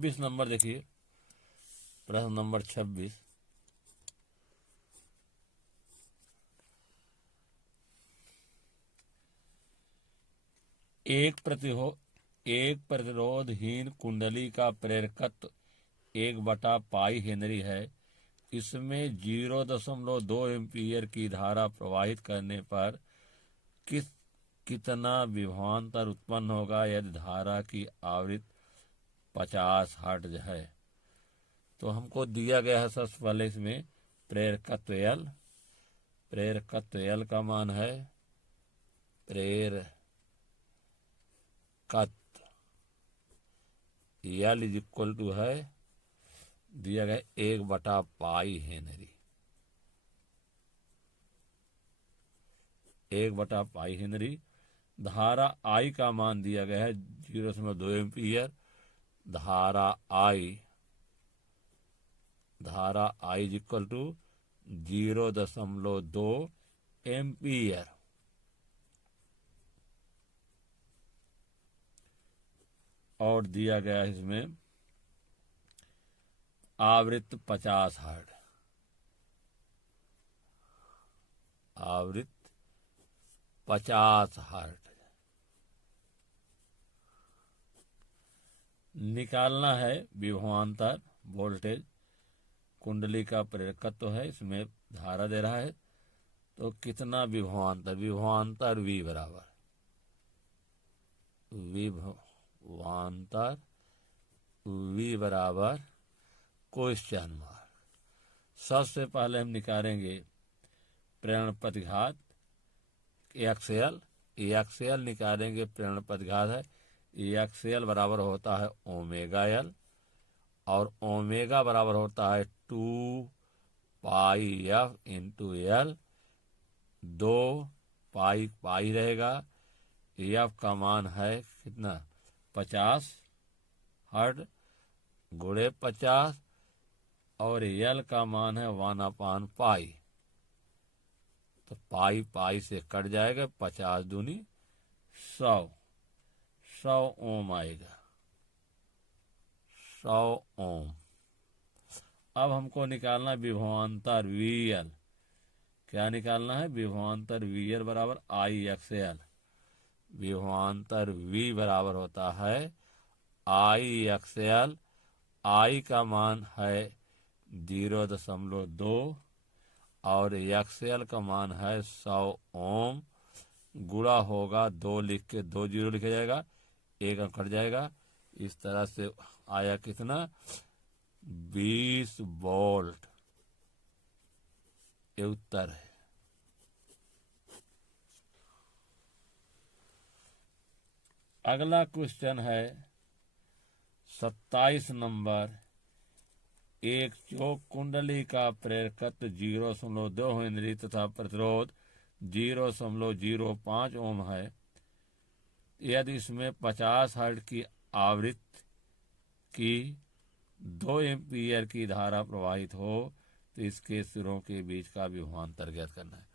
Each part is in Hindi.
26 नंबर देखिए, प्रश्न नंबर 26। एक प्रतिरोधहीन कुंडली का प्रेरकत्व 1/पाई हेनरी है। इसमें 0.2 एम्पीयर की धारा प्रवाहित करने पर कितना विभवांतर उत्पन्न होगा यदि धारा की आवृत्ति 50 हर्ट्ज है। तो हमको दिया गया है सबसे पहले इसमें प्रेरकत्व L का मान है, प्रेरकत्व L इज इक्वल टू है, दिया गया 1/पाई हेनरी। 1/पाई हेनरी। धारा I का मान दिया गया है 0.2 एम्पीयर। धारा I is equal to 0.2 ampere. और दिया गया है इसमें आवृत्ति 50 हर्ट्ज। आवृत्ति 50 हर्ट्ज निकालना है। विभवांतर वोल्टेज कुंडली का प्रेरकत्व है, इसमें धारा दे रहा है, तो कितना विभवांतर V बराबर क्वेश्चन मार्क। सबसे पहले हम निकालेंगे प्रेरण प्रतिघात एक्सएल निकालेंगे। प्रेरण प्रतिघात है एक्सएल बराबर होता है ओमेगा एल, और ओमेगा बराबर होता है 2πf इंटू एल। 2π रहेगा। एफ का मान है कितना 50 हर्ट्ज गुणे 50, और एल का मान है 1/पाई। तो पाई से कट जाएगा, 50 दूनी 100 ओम आएगा, 100 ओम। अब हमको निकालना है विभवांतर VL। क्या निकालना है? विभवांतर VL बराबर IXL। विभवांतर V बराबर होता है IXL। I का मान है 0.2 और XL का मान है 100 ओम। गुणा होगा 2 लिख के 2 0 लिखा जाएगा, 1 कट जाएगा। इस तरह से आया कितना 20 वोल्ट। ये उत्तर है। अगला क्वेश्चन है 27 नंबर। एक चौक कुंडली का प्रेरकत्व 0.2 हेनरी तथा प्रतिरोध 0.05 ओम है। यदि इसमें 50 हर्ट्ज की आवृत्ति की 2 एम्पीयर की धारा प्रवाहित हो तो इसके सिरों के बीच का विभवांतर ज्ञात करना है।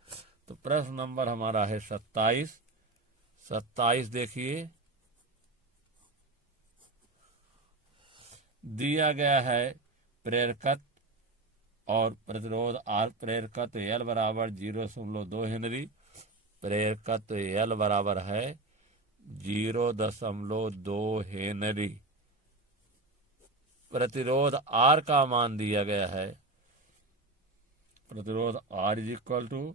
तो प्रश्न नंबर हमारा है 27 देखिए, दिया गया है प्रेरकत्व और प्रतिरोध R। प्रेरकत्व L बराबर 0.2 हेनरी। प्रेरकत्व L बराबर है 0.2 हेनरी। प्रतिरोध R का मान दिया गया है, प्रतिरोध R इज इक्वल टू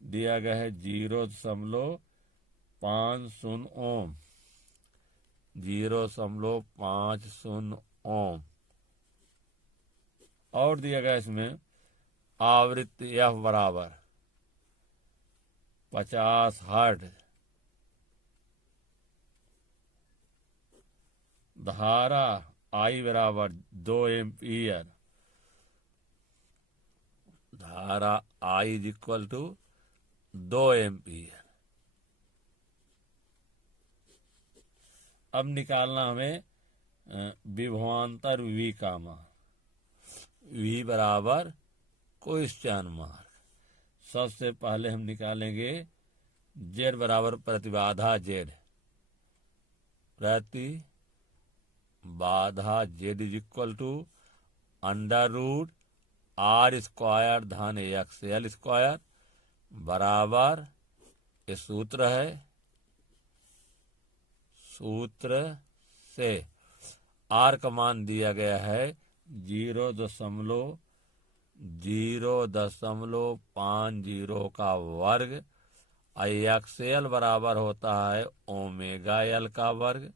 दिया गया है 0.50 ओम। 0.50 ओम। और दिया गया इसमें आवृत्ति F बराबर 50 हर्ट्ज। धारा I बराबर 2 एम्पीयर। धारा I is equal to 2 ampere. अब निकालना हमें विभवांतर V का मान। V बराबर क्वेश्चन मार्क। सबसे पहले हम निकालेंगे Z बराबर प्रतिबाधा Z। प्रतिबाधा बाधा Z is equal to under root R square धन एक्स एल स्क्वायर बराबर, ये सूत्र है, सूत्र से आर का मान दिया गया है 0.050 का वर्ग, एक्स एल बराबर होता है ओमेगा एल का वर्ग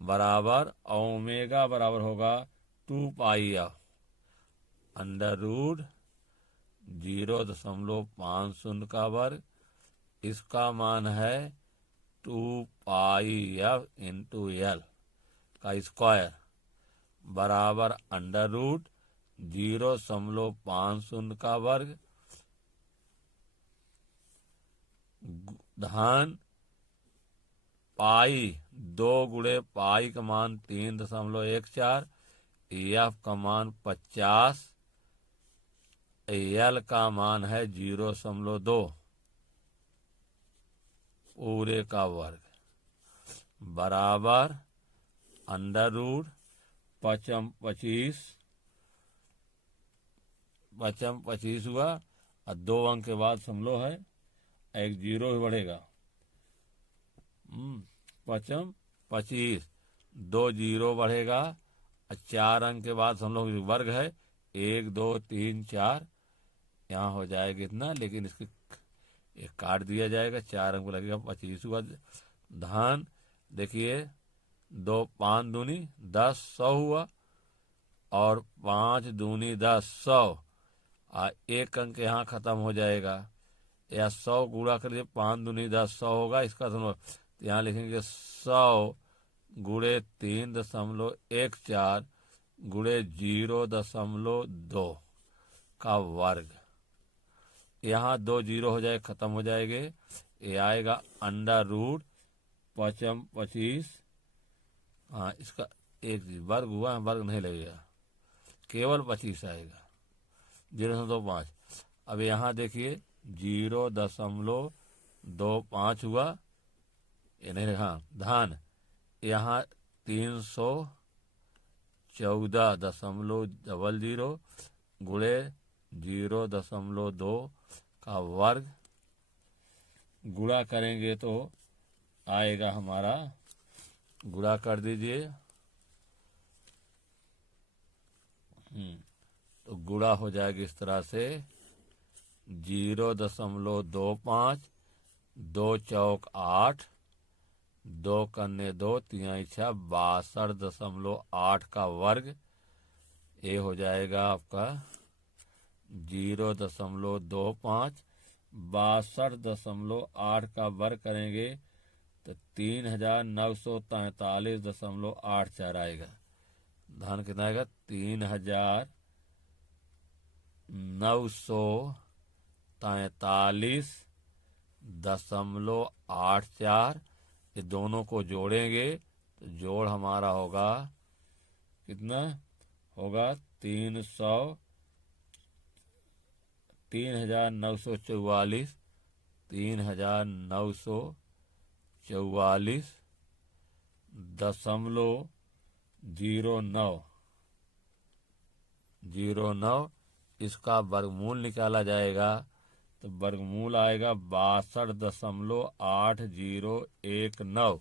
बराबर, ओमेगा बराबर होगा 2 पाई एफ अंडर रूट 0.50 का वर्ग, इसका मान है 2 पाई एफ इंटू एल का स्क्वायर बराबर अंडर रूट 0.50 का वर्ग धन पाई 2 गुणे पाई का मान 3.14, एफ का मान 50, एल का मान है 0.2 पूरे का वर्ग बराबर अंडर रूट 25 हुआ, और 2 अंक के बाद समलो है एक 0 ही बढ़ेगा, 25 2 0 बढ़ेगा, और 4 अंक के बाद हम लोग वर्ग है 1 2 3 4, यहाँ हो जाएगा इतना, लेकिन इसके एक काट दिया जाएगा, 4 अंक लगेगा 25 हुआ धन, देखिए 2 5 दूनी 10 100 हुआ, और 5 दूनी 10 100, और 1 अंक यहाँ खत्म हो जाएगा, या 100 गुणा कर दिए 5 दूनी 10 100 होगा, इसका समझो यहाँ लिखेंगे 100 गुणे 3.14 गुणे 0.2 का वर्ग, यहाँ 2 0 हो जाए खत्म हो जाएंगे, ये आएगा अंडर रूट 25, हाँ इसका एक वर्ग हुआ, वर्ग नहीं लगेगा, केवल 25 आएगा 0.25। अब यहाँ देखिए 0.25 हुआ, ये नहीं, हाँ धन यहाँ 314.00 गुणे 0.2 का वर्ग, गुणा करेंगे तो आएगा हमारा, गुणा कर दीजिए, तो गुणा हो जाएगा इस तरह से 0.25, 2 चौक 8, 2 कन्ने 2 3 62.8 का वर्ग, ये हो जाएगा आपका 0.25, 62.8 का वर्ग करेंगे तो 3943.84 आएगा, धन कितना आएगा 3943.84, ये दोनों को जोड़ेंगे तो जोड़ हमारा होगा कितना होगा 3949.09, इसका वर्गमूल निकाला जाएगा तो वर्गमूल आएगा 62.8019,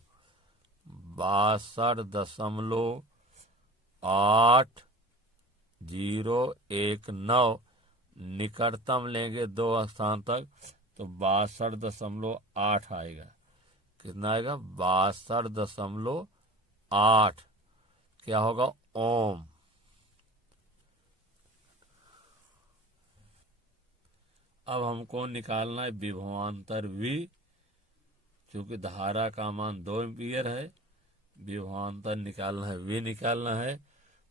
62.8019, निकटतम लेंगे 2 स्थान तक तो 62.8 आएगा, कितना आएगा 62.8, क्या होगा ओम। अब हमको निकालना है विभवांतर V, चूंकि धारा का मान 2 एम्पीयर है, विभवांतर निकालना है V निकालना है,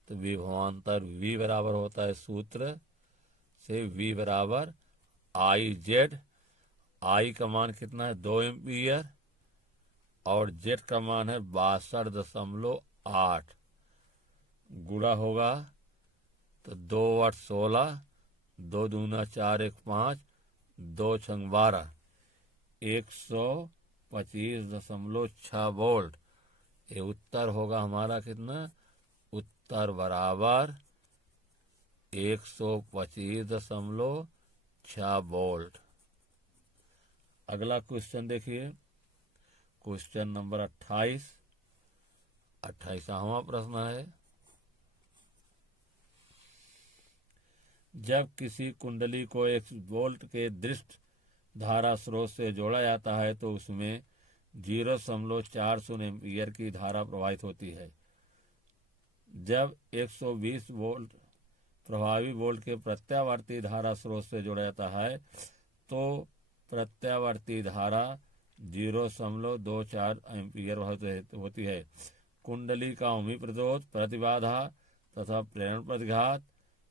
तो विभवांतर V बराबर होता है सूत्र से V बराबर आई जेड, आई का मान कितना है 2 एम्पीयर और जेड का मान है 62.8, गुणा होगा तो 2 8 16, 2 दूना 4 1 5, 2 छंग 12, 125.6 वोल्ट, ये उत्तर होगा हमारा कितना, उत्तर बराबर 125.6 वोल्ट। अगला क्वेश्चन देखिए, क्वेश्चन नंबर 28वां प्रश्न है। जब किसी कुंडली को 1 वोल्ट के दृष्ट धारा स्रोत से जोड़ा जाता है तो उसमें 0.40 एम्पीयर की धारा प्रवाहित होती है। जब 120 वोल्ट प्रभावी वोल्ट के प्रत्यावर्ती धारा स्रोत से जोड़ा जाता है तो प्रत्यावर्ती धारा 0.24 एम्पीयर होती है। कुंडली का ओमी प्रतिरोध, प्रतिबाधा तथा प्रेरण प्रतिघात।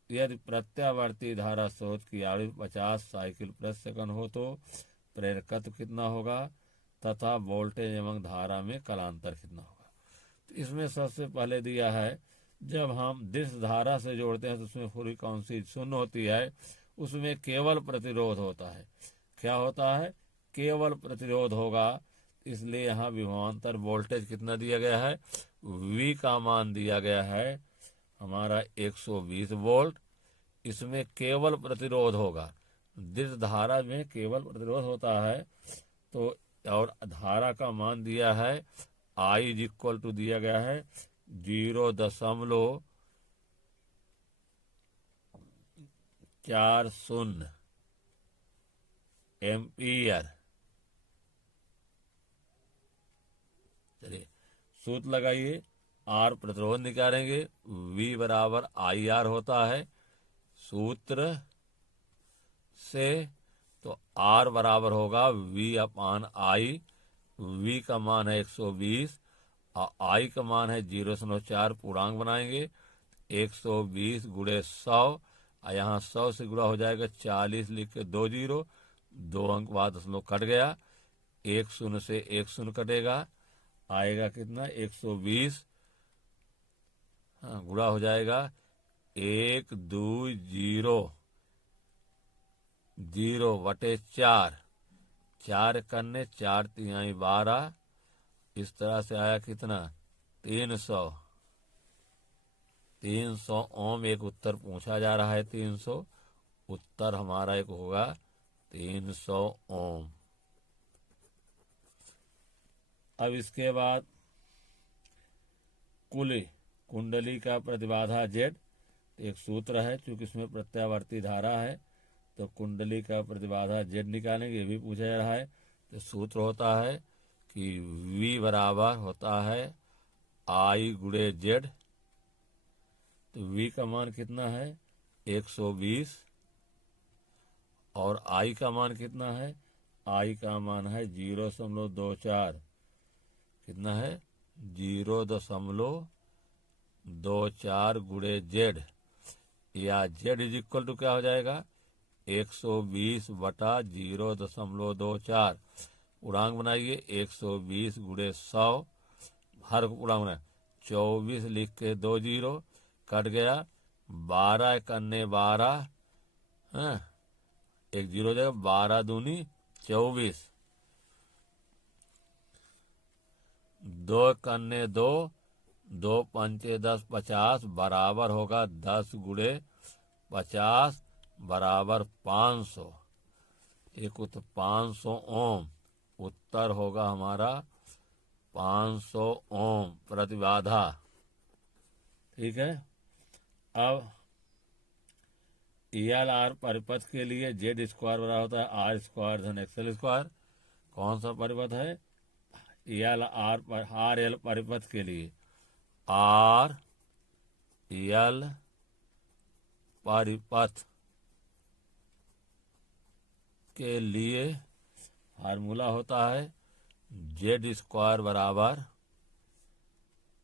यदि प्रत्यावर्ती धारा स्रोत की आवृत्ति 50 साइकिल प्रति सेकंड हो तो प्रेरकत्व कितना होगा तथा वोल्टेज एवं धारा में कालांतर कितना होगा। तो इसमें सबसे पहले दिया है, जब हम दृश्य धारा से जोड़ते हैं तो उसमें फ्रीक्वेंसी शून्य होती है, उसमें केवल प्रतिरोध होता है। क्या होता है, केवल प्रतिरोध होगा। इसलिए यहाँ विभवांतर वोल्टेज कितना दिया गया है, V का मान दिया गया है हमारा 120 वोल्ट। इसमें केवल प्रतिरोध होगा, दृश्य धारा में केवल प्रतिरोध होता है। तो और धारा का मान दिया है I इक्वल टू दिया गया है 0.40 एम्पीयर। चलिए सूत्र लगाइए, R प्रतिरोध निकालेंगे, V बराबर IR होता है सूत्र से। तो R बराबर होगा V/I। V का मान है 120 और I का मान है 0.4, पूर्णांक बनाएंगे 120 गुणे 100, यहाँ 100 से गुणा हो जाएगा 40, लिख के 2 0, 2 अंक बाद दशमलव कट गया, 1 0 से 1 0 कटेगा, आएगा कितना 120, हाँ गुणा हो जाएगा 1 2 0 0/4, 4 करने 4 तिहाई 12, इस तरह से आया कितना 300 ओम। एक उत्तर पूछा जा रहा है 300, उत्तर हमारा एक होगा 300 ओम। अब इसके बाद कुल कुंडली का प्रतिबाधा Z, एक सूत्र है, चूंकि इसमें प्रत्यावर्ती धारा है तो कुंडली का प्रतिबाधा Z निकालेंगे, ये भी पूछा जा रहा है। तो सूत्र होता है कि V बराबर होता है I गुणे Z। तो V का मान कितना है 120 और I का मान कितना है, I का मान है 0.24, कितना है 0.24 गुणे Z, या Z इज इक्वल टू क्या हो जाएगा 120/0.24, पूर्णांक बनाइए 120 गुणे 100, हर पूर्णांक बनाए 24, लिख के 2 0 कट गया, 12 करने 12, हाँ 1 0 हो जाएगा, 12 दूनी 24, 2 करने 2, 2 पंचे 10 50 बराबर होगा 10 गुणे 50 बराबर 500, एक उत्तर 500 ओम। उत्तर होगा हमारा 500 ओम प्रतिबाधा। ठीक है। अब ELR परिपथ के लिए Z स्क्वायर बराबर होता है R स्क्वायर धन XL स्क्वायर। कौन सा परिपथ है, RL परिपथ के लिए RL परिपथ के लिए फार्मूला होता है Z स्क्वायर बराबर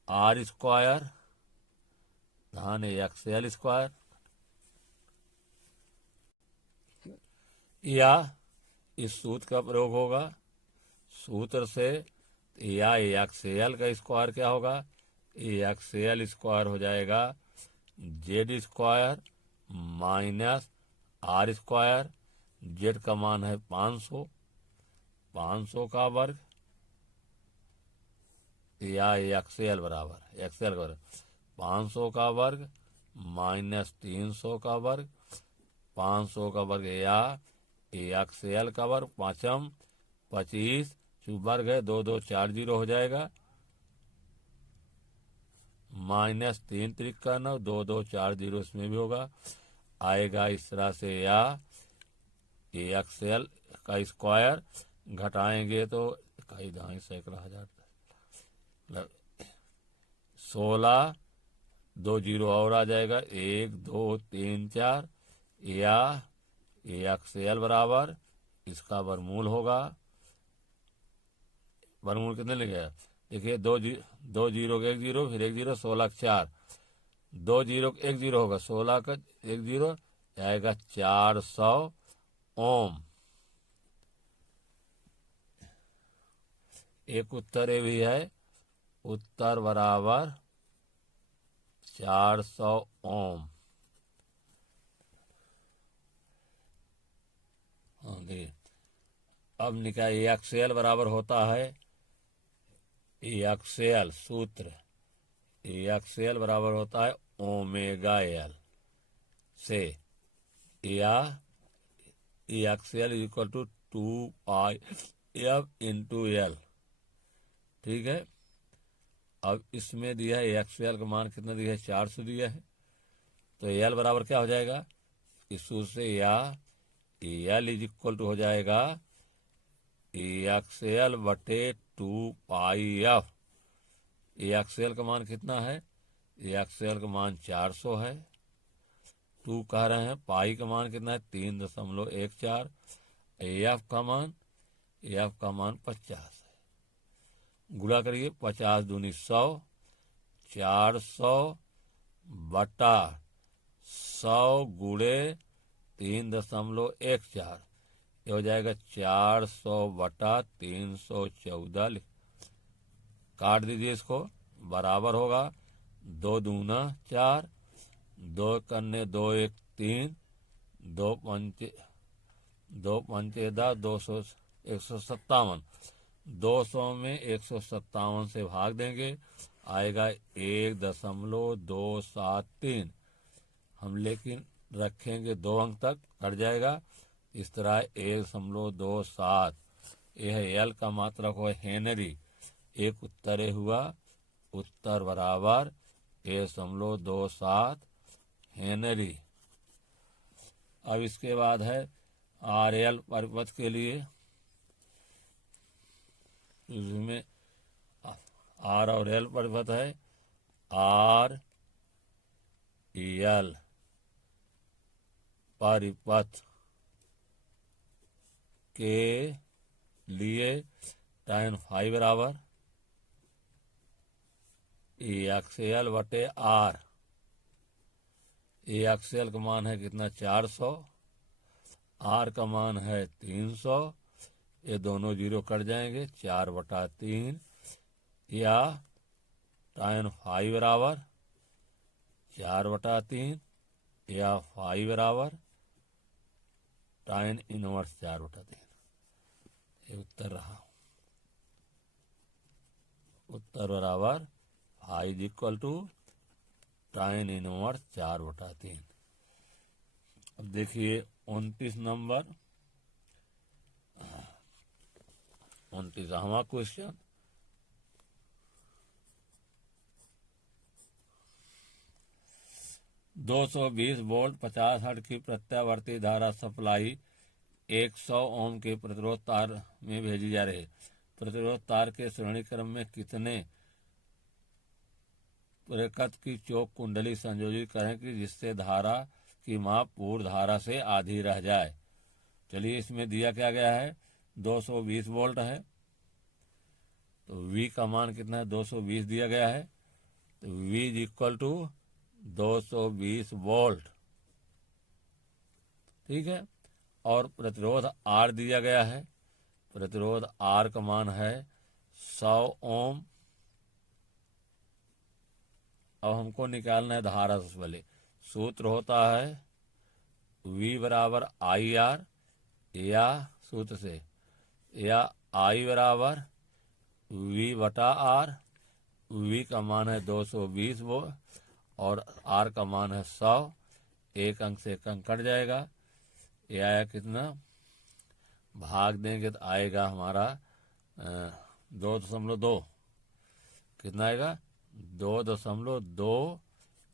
R स्क्वायर धन XL स्क्वायर, या इस सूत्र का प्रयोग होगा सूत्र से, या XL का स्क्वायर क्या होगा, XL स्क्वायर हो जाएगा Z square minus R square. Z का मान है 500, 500 का वर्ग या एक्सएल बराबर, एक्सएल का वर्ग 500 का वर्ग माइनस 300 का वर्ग, 500 का वर्ग या एक्सएल का वर्ग, पाँचम 25 वर्ग है, 2 2 4 0 हो जाएगा, माइनस 3 त्रिक का 9, 2 2 4 0 इसमें भी होगा, आएगा इस तरह से या एक्सएल का स्क्वायर, घटाएंगे तो इकाई दहाई सैकड़ा हजार 16, 2 0 और आ जाएगा, 1 2 3 4 या एक्सएल बराबर इसका वर्गमूल होगा, वर्गमूल कितने लिखेगा, देखिए 2 जीरो का 1 0 फिर 1 0, 16 4, 2 0 1 0 होगा, 16 का 1 0 आएगा 400 ओम। एक उत्तर ये भी है, उत्तर बराबर 400 ओम। देखिए अब निकाल, एक्सएल बराबर होता है, एक्सएल सूत्र, एक्सएल बराबर होता है ओमेगा एल से, या X L equal to 2πf into L. ठीक है, अब इसमें दिया है एक्सएल का मान कितना दिया है, 400 दिया है, तो एल बराबर क्या हो जाएगा इस सूत्र से, या एल इज इक्वल टू हो जाएगा एक्सएल बटे 2πf। एक्सएल का मान कितना है, एक्सएल का मान 400 है, 2 कह रहे हैं, पाई का मान कितना है 3.14, एफ का मान 50 है, गुणा करिए, 50 दूनी 100, 400 बटा 100 गुणे 3.14, ये हो जाएगा 400 बटा 314, काट दीजिए इसको, बराबर होगा 2 दूना 4, 2 करने 2 1 3, 2 पंचे 200, 157, 200 में 157 से भाग देंगे, आएगा 1.273, हम लेकिन रखेंगे 2 अंक तक, कट जाएगा, इस तरह 1.27, यह एल का मात्रक हो हेनरी, एक उत्तर हुआ, उत्तर बराबर 1.27 हेनरी। अब इसके बाद है आर एल परिपथ के लिए, इसमें आर और एल परिपथ है, आर एल परिपथ के लिए tan फाई बराबर एक्सएल बटे आर, एक्सएल का मान है कितना 400, आर का मान है 300, ये दोनों जीरो कट जाएंगे, 4/3, या tan फाई बराबर 4/3 या फाई बराबर tan इनवर्स 4/3, ये उत्तर रहा, उत्तर बराबर phi is equal to tan inverse 4/3। अब देखिए 29 नंबर, 29वां क्वेश्चन, दो 220 वोल्ट 50 हर्ट्ज की प्रत्यावर्ती धारा सप्लाई 100 ओम के प्रतिरोध तार में भेजी जा रही है। प्रतिरोध तार के श्रेणी क्रम में कितने प्रेरकत्व की चौक कुंडली संयोजित करें कि जिससे धारा की माप पूर्ण धारा से आधी रह जाए। चलिए, इसमें दिया क्या गया है, 220 वोल्ट है, तो V का मान कितना है 220 दिया गया है, तो V is equal to 220 volt. ठीक है, और प्रतिरोध R दिया गया है, प्रतिरोध R का मान है 100 ओम। अब हमको निकालना है धारा से पहले, सूत्र होता है V बराबर IR, या सूत्र से, या I बराबर V बटा R, वी का मान है 220 वो, और आर का मान है 100। एक अंक से एक अंक कट जाएगा। ये आया कितना, भाग देंगे तो आएगा हमारा 2.2। कितना आएगा, 2.2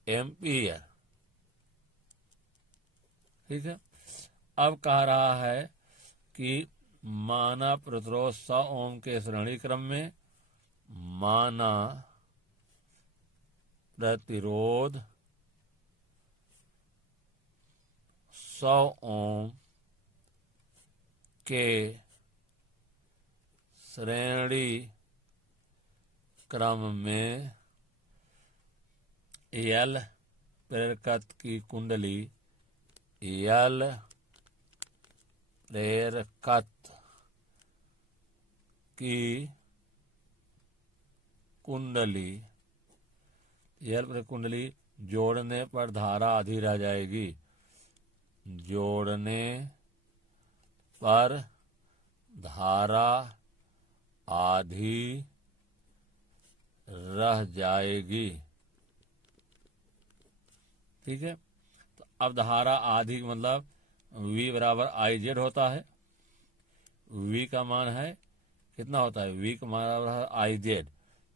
एम्पियर। ठीक है। अब कह रहा है कि माना प्रतिरोध 100 ओम के श्रेणी क्रम में, माना प्रतिरोध 100 ओम के श्रेणी क्रम में यल प्रेरकत्व की कुंडली, यल प्रेरकत्व की कुंडली, यल प्रेरक कुंडली जोड़ने पर धारा आधी रह जाएगी। जोड़ने पर धारा आधी रह जाएगी। ठीक है। तो अब धारा आधी मतलब V बराबर आई जेड होता है। V का मान है कितना होता है, V का मान बराबर है आई जेड।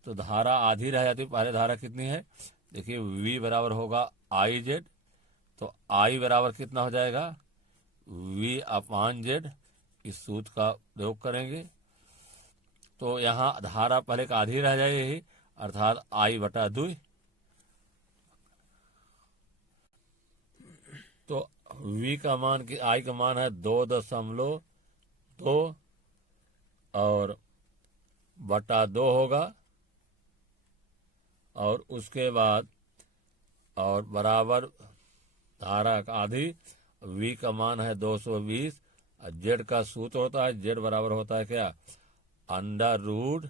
तो धारा आधी रह जाती है। पहले धारा कितनी है, देखिए V बराबर होगा आई जेड। तो I बराबर कितना हो जाएगा, V अपान जेड। इस सूत्र का प्रयोग करेंगे तो यहाँ धारा पहले का आधी रह जाएगी, अर्थात I बटा 2। तो V का मान की I का मान है 2.2 और बटा 2 होगा, और उसके बाद और बराबर धारा का आधी। V का मान है 220। जेड का सूत्र होता है, जेड बराबर होता है क्या, अंडर रूट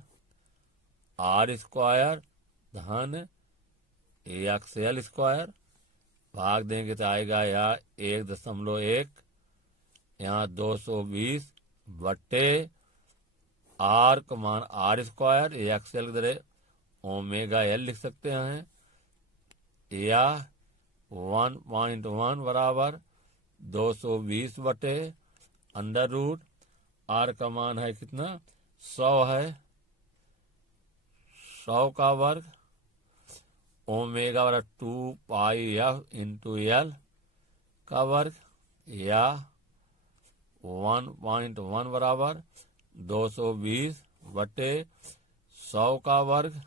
आर स्क्वायर धन एक्सएल स्क्वायर। भाग देंगे तो आएगा यहाँ 1.1, यहाँ 220 बट्टे आर का मान आर स्क्वायर, एक्सएल की तरह ओमेगा एल लिख सकते हैं, या 1.1 बराबर 220 बटे अंडर रूट आर का मान है कितना, 100 है, 100 का वर्ग, ओमेगा बराबर 2 पाई एफ इंटू एल का वर्ग, या 1.1 बराबर 220 बटे 100 का वर्ग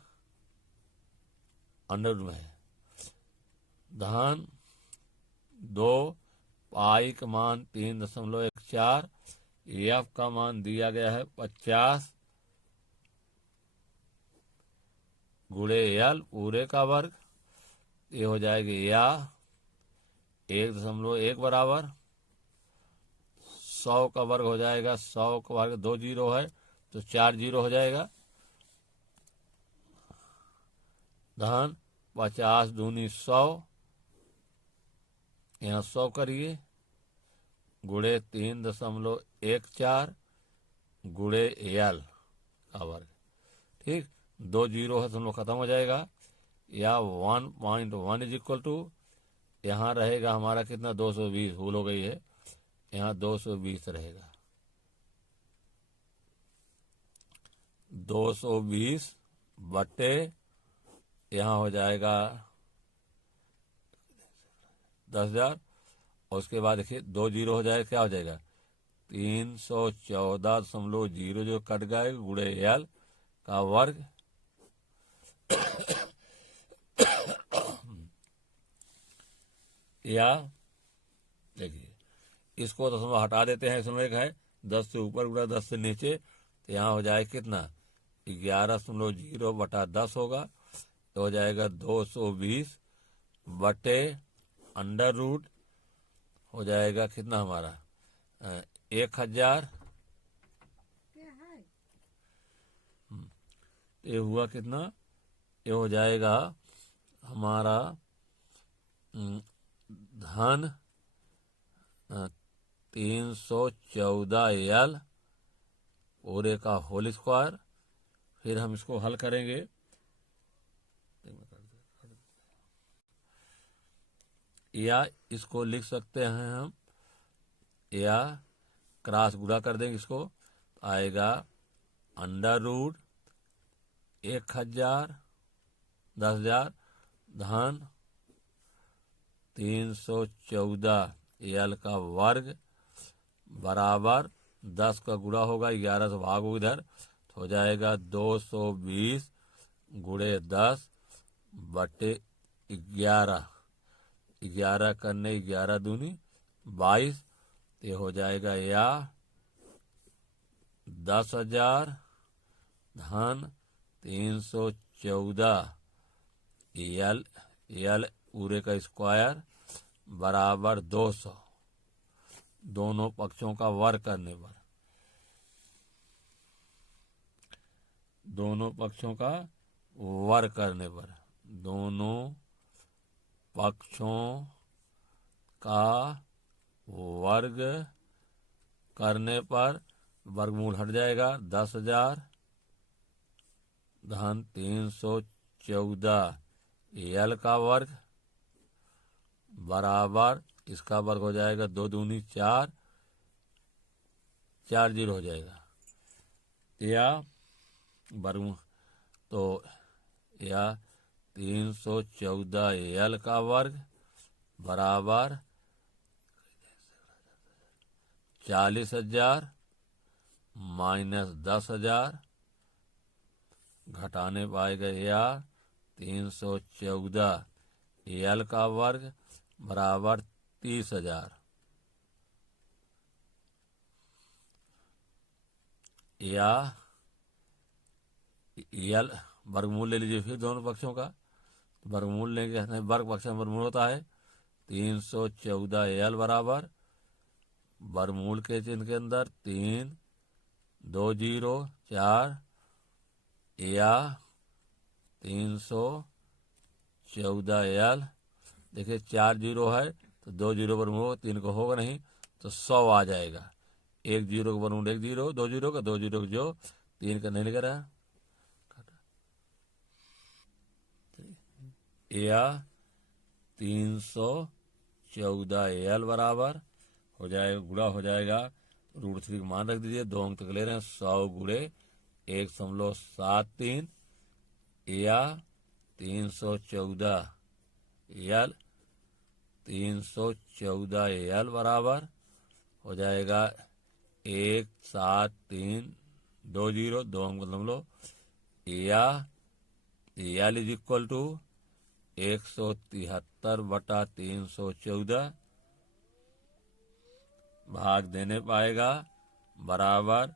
अंडर रूट में है, धन 2 पाई का मान 3.14, एफ का मान दिया गया है 50 गुणे एल पूरे का वर्ग। ये हो जाएगी या 1.1 बराबर 100 का वर्ग हो जाएगा, 100 का वर्ग 2 जीरो है तो 4 जीरो हो जाएगा, धन 50 दूनी 100, यहाँ 100 करिए, गुणे 3.14 गुणे एल का वर्ग। ठीक, 2 जीरो है तो हम लोग खत्म हो जाएगा, या 1.1 इज इक्वल टू, यहाँ रहेगा हमारा कितना 220, भूल हो गई है, यहाँ 220 रहेगा, 220 बटे यहाँ हो जाएगा 10,000, और उसके बाद देखिए 2 जीरो हो जाएगा, क्या हो जाएगा 314.0 जो कट गए गुणे एल का वर्ग, या देखिए इसको तो हटा देते हैं, इसमें एक है 10 से ऊपर गुणा 10 से नीचे, तो यहाँ हो जाए कितना 11.0 बटा 10 होगा, तो हो जाएगा 220 बटे अंडर रूट हो जाएगा कितना हमारा 1000। ये हुआ कितना, ये हो जाएगा हमारा धन 314 एल पूरे का होल स्क्वायर। फिर हम इसको हल करेंगे या इसको लिख सकते हैं हम, या क्रॉस गुणा कर देंगे इसको, आएगा अंडर रूट 1000 10,000 धन 314 एल का वर्ग बराबर 10 का गुणा होगा, 11 से भागो इधर तो हो जाएगा 220 गुणे 10 बटे 11, 11 करने 11 दूनी 22, ये हो जाएगा या 10,000 धन 314 एल, एल पूरे का स्क्वायर बराबर 200, दोनों पक्षों का वर्ग करने पर, दोनों पक्षों का वर्ग करने पर, दोनों पक्षों का वर्ग करने पर वर्गमूल हट जाएगा, 10,000 धन 314 एल का वर्ग बराबर, इसका वर्ग हो जाएगा 2 दूनी 4, 4 जीरो हो जाएगा, या वर्ग तो या 314 एल का वर्ग बराबर 40,000 माइनस 10,000 घटाने पाएगा, या 314 एल का वर्ग बराबर 30,000, या एल वर्गमूल ले लीजिए फिर दोनों पक्षों का, वर्गमूल लेंगे, वर्ग पक्ष में वर्गमूल होता है 314 एल बराबर वर्गमूल के चिन्ह के अंदर 3 2 0 4 या 314 एल, देखिए 4 जीरो है तो 2 जीरो वर्गमूल 3 को होगा नहीं तो 100 आ जाएगा, 1 जीरो का वर्गमूल 1 जीरो, 2 जीरो का 2 जीरो जो 3 का नहीं लिख रहा, या 314 एल बराबर हो जाएगा, गुणा हो जाएगा √3 का मान रख दीजिए, 2 अंक तक ले रहे हैं, 100 गुणे 1.73 या 314 एल, 314 एल बराबर हो जाएगा 17320, 2 अंक मतलब लो, या एल इज इक्वल टू 173/314 भाग देने पाएगा बराबर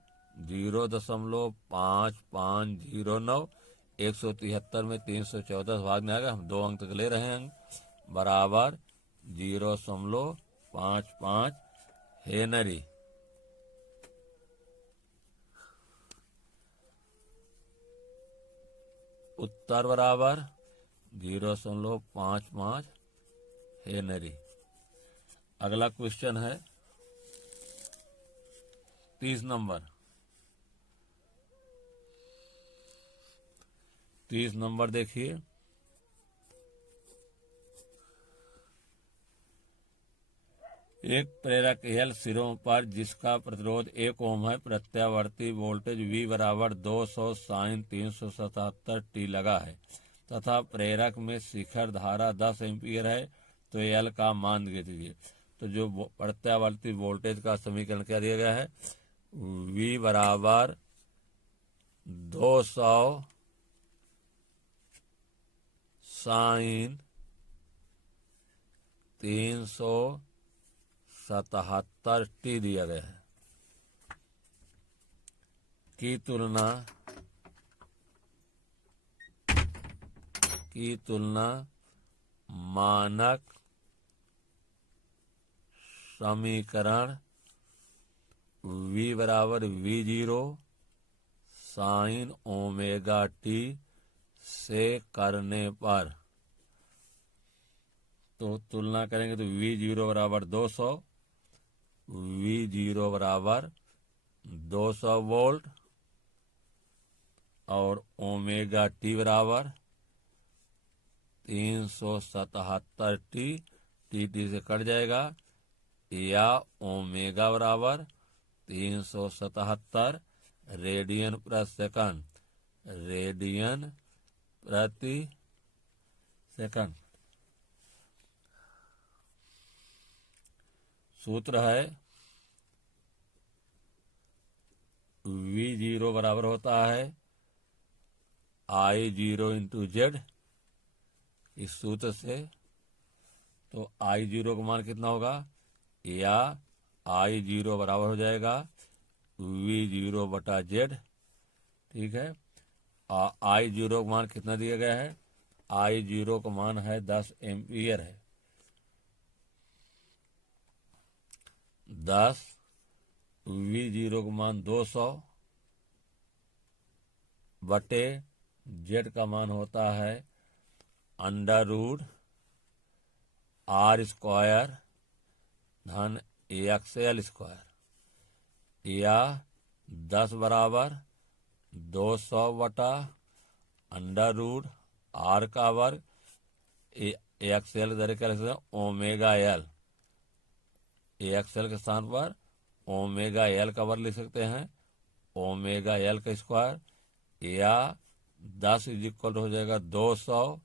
0.5509, 173 में 314 भाग में आएगा, हम 2 अंक तक ले रहे हैं, बराबर 0.55 हेनरी। उत्तर बराबर 0.55 हेनरी। अगला क्वेश्चन है 30 नंबर। 30 नंबर देखिए, एक प्रेरक एल सिरों पर जिसका प्रतिरोध 1 ओम है, प्रत्यावर्ती वोल्टेज V बराबर 200 sin 377 t लगा है तथा प्रेरक में शिखर धारा 10 एम्पीयर है, तो एल का मान दीजिए। तो जो प्रत्यावर्ती वोल्टेज का समीकरण क्या दिया गया है, V बराबर 200 sin 377 t दिया गया है की तुलना मानक समीकरण V बराबर V0 साइन ओमेगा टी से करने पर, तो तुलना करेंगे तो V0 बराबर 200, V0 बराबर 200 वोल्ट और ओमेगा टी बराबर 377 टी टी से कट जाएगा, या ओमेगा बराबर 377 रेडियन प्रति सेकंड, रेडियन प्रति सेकंड। सूत्र है V0 बराबर होता है I0 इंटू जेड। इस सूत्र से तो I0 का मान कितना होगा, या I0 बराबर हो जाएगा V0 बटा जेड। ठीक है, I0 का मान कितना दिया गया है, I0 का मान है 10 एम्पियर है। 10 V0 का मान 200 बटे जेड का मान होता है अंडर रूट R स्क्वायर धन XL स्क्वायर, या 10 बराबर 200 बटा अंडर रूट R का वर्ग XL तरीके ओमेगा एल, XL के स्थान पर ओमेगा एल का वर्ग लिख सकते हैं, ओमेगा एल का स्क्वायर, या 10 इज इक्वल हो जाएगा 200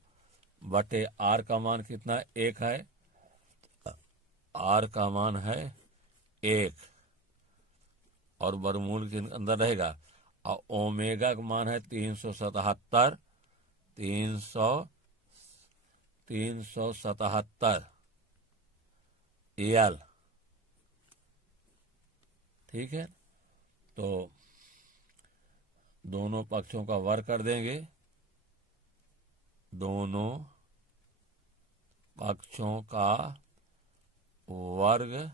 बटे R का मान कितना 1 है, R का मान है 1 और वर्गमूल के अंदर रहेगा, और ओमेगा का मान है 377 एल। ठीक है, तो दोनों पक्षों का वर्ग कर देंगे, दोनों पक्षों का वर्ग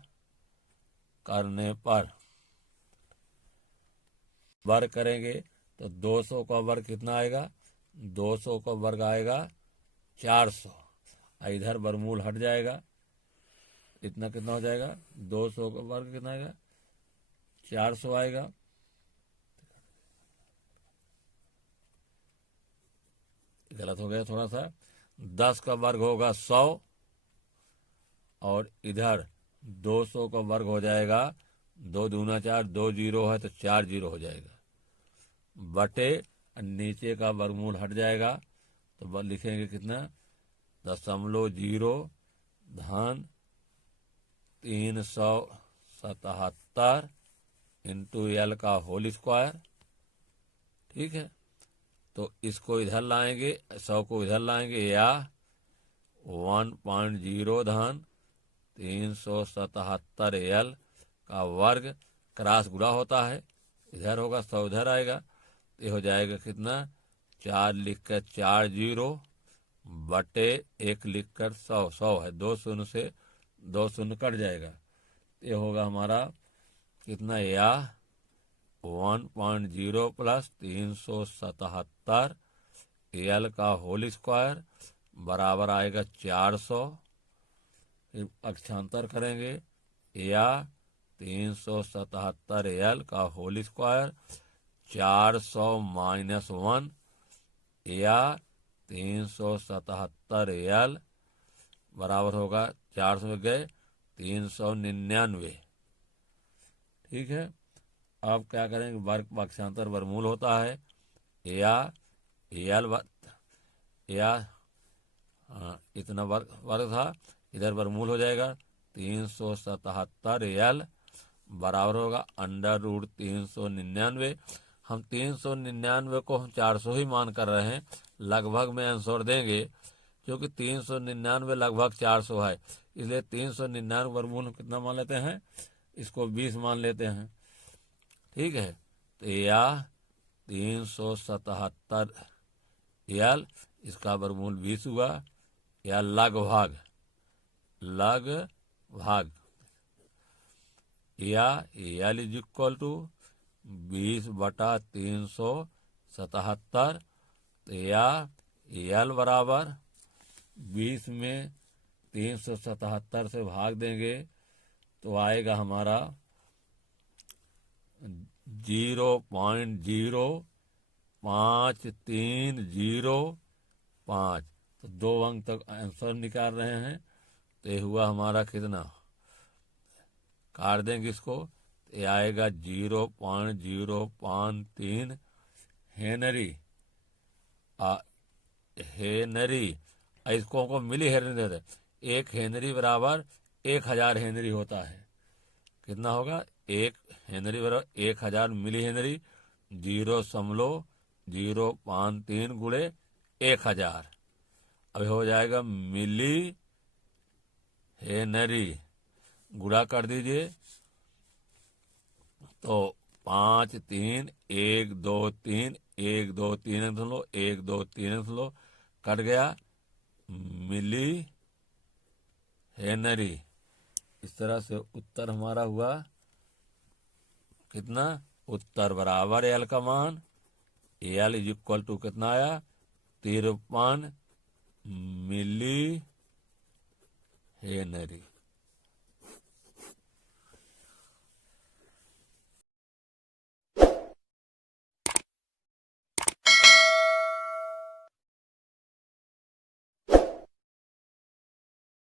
करने पर वर्ग करेंगे तो 200 का वर्ग कितना आएगा, 200 का वर्ग आएगा 400, इधर वर्गमूल हट जाएगा, इतना कितना हो जाएगा, 200 का वर्ग कितना आएगा 400 आएगा। गलत हो गया थोड़ा सा, 10 का वर्ग होगा 100 और इधर 200 का वर्ग हो जाएगा 2 दूना 4, 2 जीरो है तो 4 जीरो हो जाएगा, बटे नीचे का वर्गमूल हट जाएगा तो लिखेंगे कितना 0.0 धन 377 इंटू एल का होल स्क्वायर। ठीक है, तो इसको इधर लाएंगे, 100 को इधर लाएंगे, या 1.0 धन 377 एल का वर्ग क्रॉस गुणा होता है, इधर होगा 100 इधर आएगा, ये हो जाएगा कितना 4 लिख कर 4 जीरो बटे 1 लिख कर 100, 100 है 2 शून्य से 2 शून्य कट जाएगा, ये होगा हमारा कितना, या 1.0 प्लस 377 एल का होल स्क्वायर बराबर आएगा 400। फिर अक्षांतर करेंगे, या 377 एल का होल स्क्वायर 400 माइनस 1, या 377 एल बराबर होगा 400 में गए 399। ठीक है, अब क्या करेंगे, वर्ग पक्षांतर वर्गमूल होता है, या एल या इतना वर्ग था, इधर वर्गमूल हो जाएगा 377 एल बराबर होगा अंडर रूट 399। हम 399 को हम 400 ही मान कर रहे हैं, लगभग में आंसर देंगे क्योंकि 399 लगभग 400 है, इसलिए 399 वर्गमूल कितना मान लेते हैं, इसको 20 मान लेते हैं। ठीक है, तो या 377 एल इसका वर्गमूल 20 हुआ, या लगभग या एल इज इक्वल टू 20 बटा 377, या एल बराबर 20 में 377 से भाग देंगे तो आएगा हमारा 0.0530 5। तो 2 अंक तक आंसर निकाल रहे हैं, तो ये हुआ हमारा कितना, काट देंगे इसको, ये आएगा 0.053 हेनरी। हेनरी इसको हमको मिली हेनरी देते, 1 हेनरी बराबर 1000 हेनरी होता है। कितना होगा, 1 हेनरी बराबर 1000 मिली हेनरी, 0.053 गुणे 1000, अब हो जाएगा मिली हेनरी। गुणा कर दीजिए तो 5 3 1 2 3 1 2 3 अंक लो, 1 2 3 अंक लो, कट गया मिली हेनरी। इस तरह से उत्तर हमारा हुआ कितना, उत्तर बराबर एल का मान, एल इज इक्वल टू कितना आया, 53 मिली हेनरी।